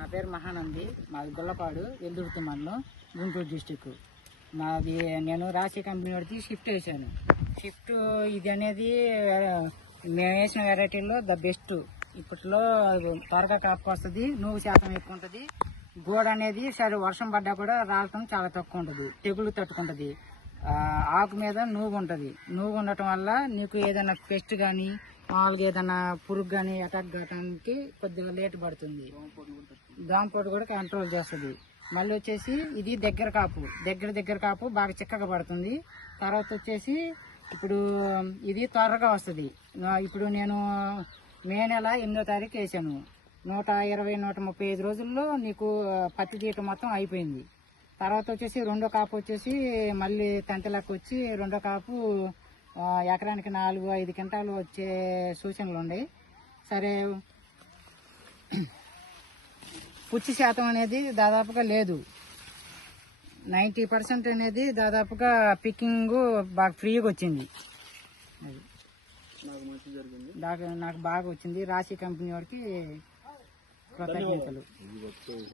నా పేరు మహానంది, మాది గొల్లపాడు, వెల్దుర్తి మండలం, గుంటూరు డిస్టిక్. నాది నేను రాశి కంపెనీ వాడికి షిఫ్ట్ వేసాను. షిఫ్ట్ ఇది అనేది మేము వేసిన వెరైటీల్లో ద బెస్ట్. ఇప్పట్లో త్వరగా కాపు వస్తుంది, నూగు శాతం ఎక్కువ ఉంటుంది. గోడ అనేది సరే వర్షం పడ్డా కూడా రావటం చాలా తక్కువ ఉంటుంది, తెగులు తట్టుకుంటుంది. ఆకు మీద నూగు ఉంటుంది. నూగు ఉండటం వల్ల నీకు ఏదైనా పెస్ట్ కానీ మామూలుగా ఏదైనా పురుగు కానీ అటాక్ కావడానికి కొద్దిగా లేట్ పడుతుంది. దోమపోటు కూడా కంట్రోల్ చేస్తుంది. మళ్ళీ వచ్చేసి ఇది దగ్గర కాపు బాగా చిక్కగా పడుతుంది. తర్వాత వచ్చేసి ఇప్పుడు ఇది త్వరగా వస్తుంది. ఇప్పుడు నేను మే నెల 8వ తారీఖు వేసాను. 120-135 రోజుల్లో నీకు పత్తి తీయటం మొత్తం అయిపోయింది. తర్వాత వచ్చేసి రెండో కాపు వచ్చేసి మళ్ళీ తంతెలకు వచ్చి రెండో కాపు ఎకరానికి 4-5 క్వింటాలు వచ్చే సూచనలు ఉన్నాయి. సరే, పుచ్చి శాతం అనేది దాదాపుగా లేదు. 90% అనేది దాదాపుగా పికింగ్ బాగా ఫ్రీగా వచ్చింది. నాకు బాగా వచ్చింది. రాశి కంపెనీ వాడికి కృతజ్ఞతలు.